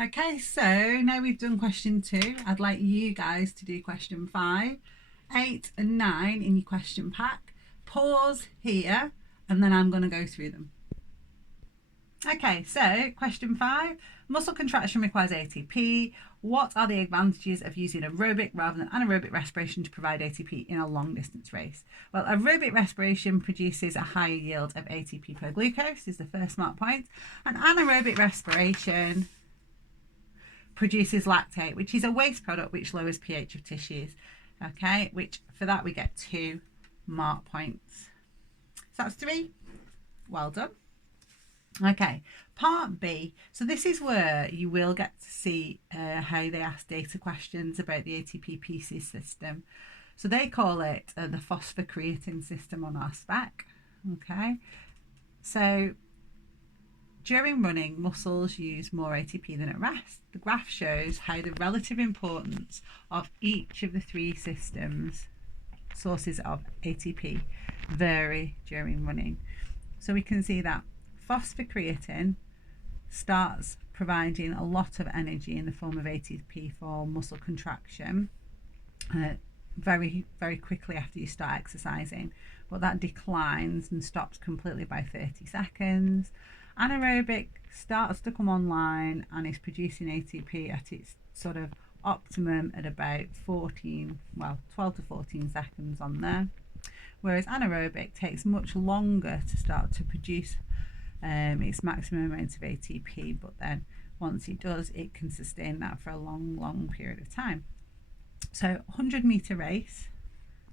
Okay, so now we've done question 2, I'd like you guys to do question 5, 8 and 9 in your question pack. Pause here and then I'm going to go through them. Okay, so question 5, muscle contraction requires ATP. What are the advantages of using aerobic rather than anaerobic respiration to provide ATP in a long distance race? Well, aerobic respiration produces a higher yield of ATP per glucose, is the first mark point, and anaerobic respiration produces lactate, which is a waste product which lowers pH of tissues. Okay, which for that we get 2 mark points. So that's 3. Well done. Okay, part B. So this is where you will get to see how they ask data questions about the ATP-PC system. So they call it the phosphocreatine system on our spec. Okay, so during running, muscles use more ATP than at rest. The graph shows how the relative importance of each of the 3 systems, sources of ATP, vary during running. So we can see that phosphocreatine starts providing a lot of energy in the form of ATP for muscle contraction very, very quickly after you start exercising, but that declines and stops completely by 30 seconds. Anaerobic starts to come online and is producing ATP at its sort of optimum at about 12 to 14 seconds on there, whereas anaerobic takes much longer to start to produce its maximum amount of ATP, but then once it does, it can sustain that for a long period of time. So 100-meter race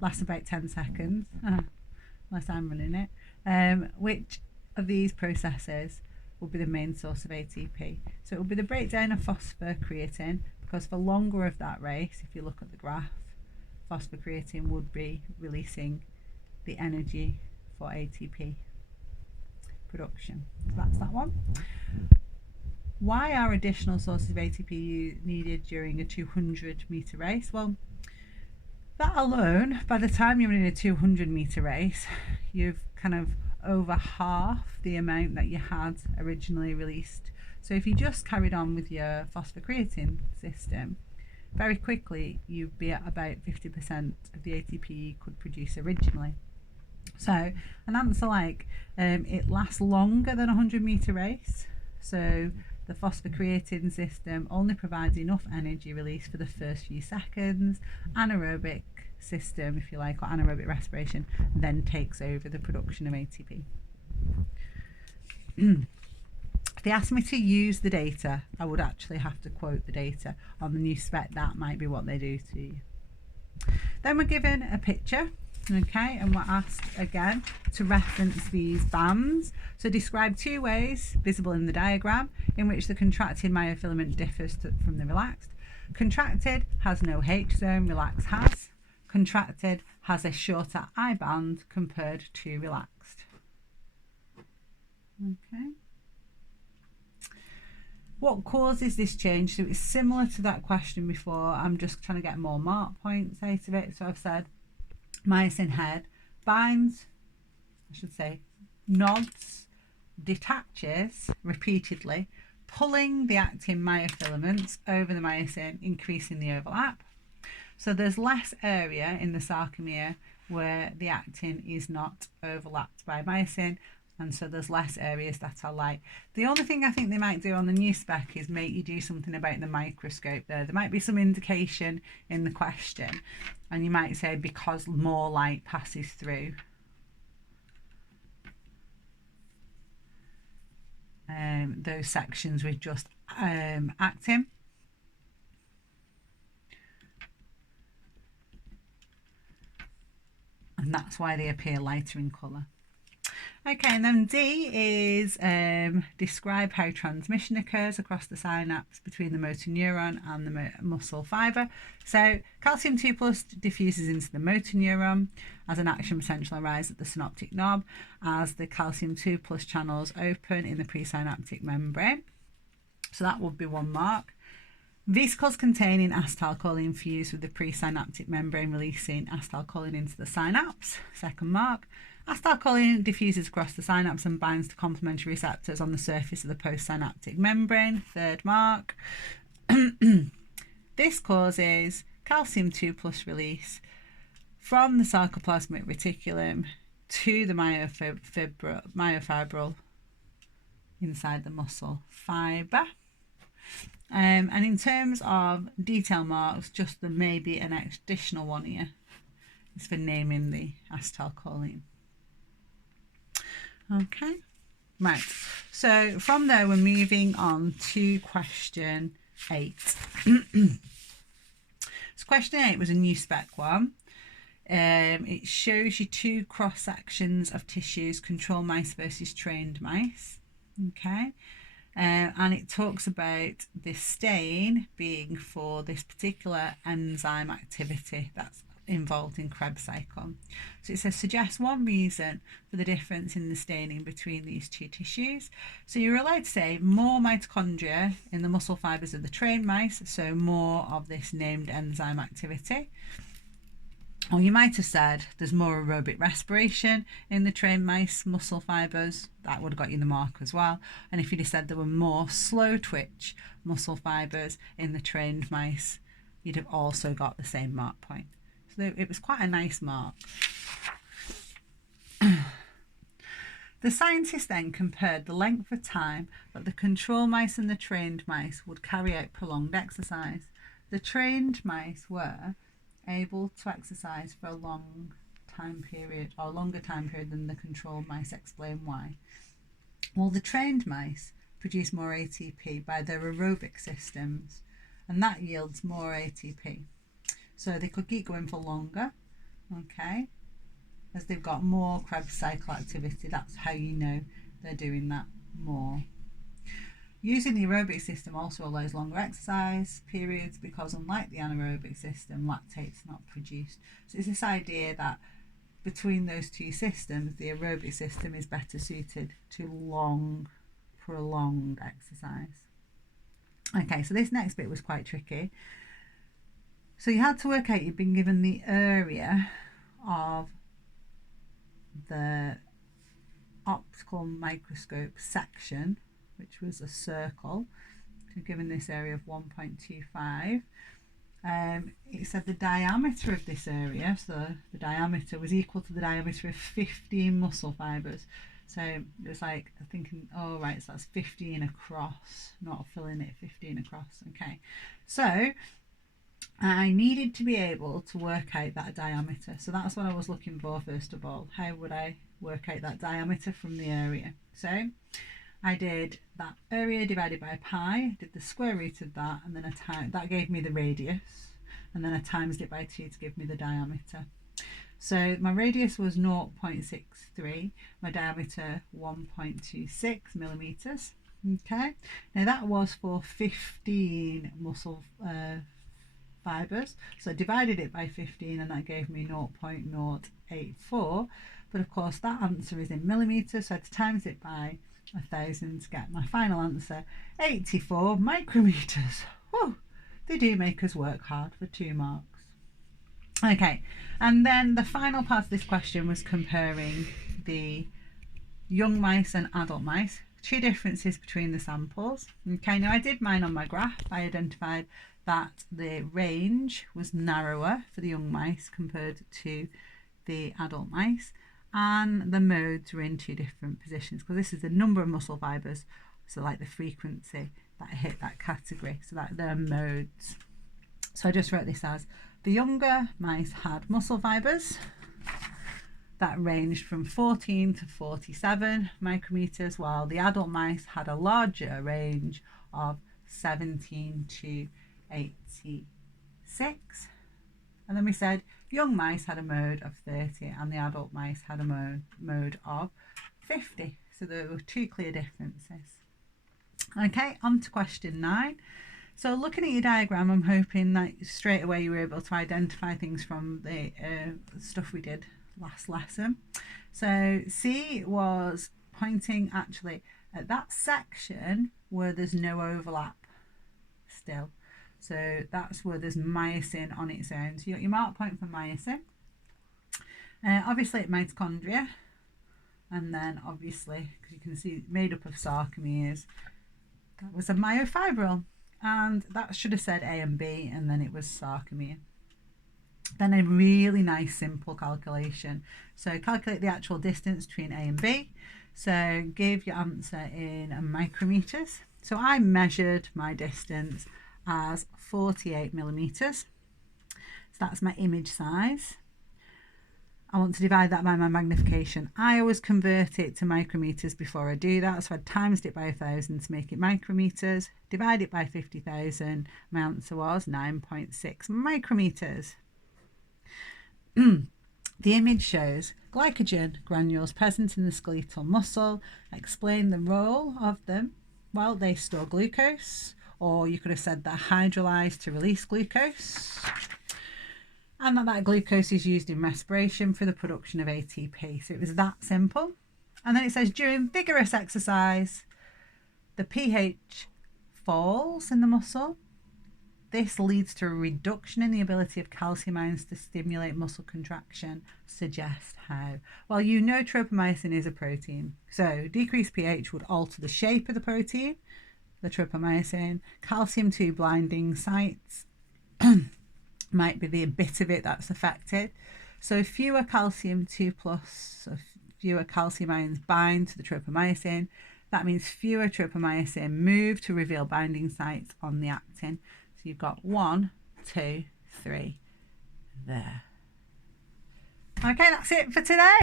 lasts about 10 seconds, unless I'm running it. Which of these processes will be the main source of ATP? So it will be the breakdown of phosphocreatine, because for longer of that race, if you look at the graph, phosphocreatine would be releasing the energy for ATP production. So that's that one. Why are additional sources of ATP needed during a 200-meter race? Well, that alone, by the time you're in a 200-meter race, you've kind of over half the amount that you had originally released. So if you just carried on with your phosphocreatine system, very quickly you'd be at about 50% of the ATP you could produce originally. So an answer like it lasts longer than a 100-meter race, so the phosphocreatine system only provides enough energy release for the first few seconds. Anaerobic system, if you like, or anaerobic respiration, then takes over the production of ATP. If they asked me to use the data, I would actually have to quote the data on the new spec. That might be what they do to you. Then we're given a picture, okay, and we're asked again to reference these bands. So describe 2 ways visible in the diagram in which the contracted myofilament differs from the relaxed. Contracted has no H zone, relaxed has. Contracted has a shorter I band compared to relaxed. Okay. What causes this change? So it's similar to that question before. I'm just trying to get more mark points out of it. So I've said myosin head binds, I should say, nods, detaches repeatedly, pulling the actin myofilaments over the myosin, increasing the overlap. So there's less area in the sarcomere where the actin is not overlapped by myosin, and so there's less areas that are light. The only thing I think they might do on the new spec is make you do something about the microscope there. There might be some indication in the question, and you might say because more light passes through. Those sections with just actin. And that's why they appear lighter in colour. Okay, and then D is describe how transmission occurs across the synapse between the motor neuron and the muscle fibre. So calcium 2 plus diffuses into the motor neuron as an action potential arises at the synaptic knob as the calcium 2 plus channels open in the presynaptic membrane. So that would be 1 mark. Vesicles containing acetylcholine fuse with the presynaptic membrane, releasing acetylcholine into the synapse. Second mark. Acetylcholine diffuses across the synapse and binds to complementary receptors on the surface of the postsynaptic membrane. Third mark. This causes calcium 2 plus release from the sarcoplasmic reticulum to the myofibril inside the muscle fibre. And in terms of detail marks, just there may be an additional one here. It's for naming the acetylcholine. Okay, right. So from there, we're moving on to question 8. So question 8 was a new spec one. It shows you 2 cross sections of tissues, control mice versus trained mice. Okay. And it talks about this stain being for this particular enzyme activity that's involved in Krebs cycle. So it says suggest one reason for the difference in the staining between these 2 tissues. So you're allowed to say more mitochondria in the muscle fibres of the trained mice, so more of this named enzyme activity. Or you might have said there's more aerobic respiration in the trained mice muscle fibres. That would have got you the mark as well. And if you'd have said there were more slow twitch muscle fibres in the trained mice, you'd have also got the same mark point. So it was quite a nice mark. The scientists then compared the length of time that the control mice and the trained mice would carry out prolonged exercise. The trained mice were able to exercise for a long time period, or longer time period than the control mice. Explain why. Well, the trained mice produce more ATP by their aerobic systems, and that yields more ATP. So they could keep going for longer, okay, as they've got more Krebs cycle activity. That's how you know they're doing that more. Using the aerobic system also allows longer exercise periods because unlike the anaerobic system, lactate's not produced. So it's this idea that between those 2 systems, the aerobic system is better suited to long, prolonged exercise. Okay, so this next bit was quite tricky. So you had to work out, you've been given the area of the optical microscope section, which was a circle. So given this area of 1.25, it said the diameter of this area, so the diameter was equal to the diameter of 15 muscle fibres. So it was like, I'm thinking, oh right, so that's 15 across, not filling it, 15 across. Okay, so I needed to be able to work out that diameter. So that's what I was looking for first of all. How would I work out that diameter from the area? So I did that area divided by pi, did the square root of that, and then that gave me the radius, and then I times it by 2 to give me the diameter. So my radius was 0.63, my diameter 1.26 millimeters. Okay, now that was for 15 muscle fibres, so I divided it by 15 and that gave me 0.084, but of course that answer is in millimeters, so I had to times it by 1,000 to get my final answer, 84 micrometers. Whew, they do make us work hard for 2 marks. Okay, and then the final part of this question was comparing the young mice and adult mice, 2 differences between the samples. Okay, now I did mine on my graph. I identified that the range was narrower for the young mice compared to the adult mice, and the modes were in 2 different positions, because this is the number of muscle fibres, so like the frequency that hit that category, so that they're modes. So I just wrote this as the younger mice had muscle fibres that ranged from 14 to 47 micrometers, while the adult mice had a larger range of 17 to 86. And then we said young mice had a mode of 30 and the adult mice had a mode of 50. So there were 2 clear differences. Okay, on to question 9. So looking at your diagram, I'm hoping that straight away you were able to identify things from the stuff we did last lesson. So C was pointing actually at that section where there's no overlap still. So that's where there's myosin on its own. So you got your mark point for myosin. Obviously mitochondria, and then obviously, because you can see made up of sarcomeres, that was a myofibril, and that should have said A and B, and then it was sarcomere. Then a really nice simple calculation. So calculate the actual distance between A and B. So give your answer in micrometers. So I measured my distance as 48 millimeters. So that's my image size. I want to divide that by my magnification. I always convert it to micrometers before I do that. So I times it by 1,000 to make it micrometers. Divide it by 50,000. My answer was 9.6 micrometers. The image shows glycogen granules present in the skeletal muscle. Explain the role of them. Well, they store glucose, or you could have said they're hydrolyzed to release glucose, and that glucose is used in respiration for the production of ATP. So it was that simple. And then it says during vigorous exercise, the pH falls in the muscle. This leads to a reduction in the ability of calcium ions to stimulate muscle contraction. Suggest how? Well, you know tropomyosin is a protein. So decreased pH would alter the shape of the protein, the tropomyosin. Calcium 2 binding sites might be the bit of it that's affected. So fewer calcium 2 plus, so fewer calcium ions bind to the tropomyosin. That means fewer tropomyosin move to reveal binding sites on the actin. So you've got 1, 2, 3 there. Okay, that's it for today.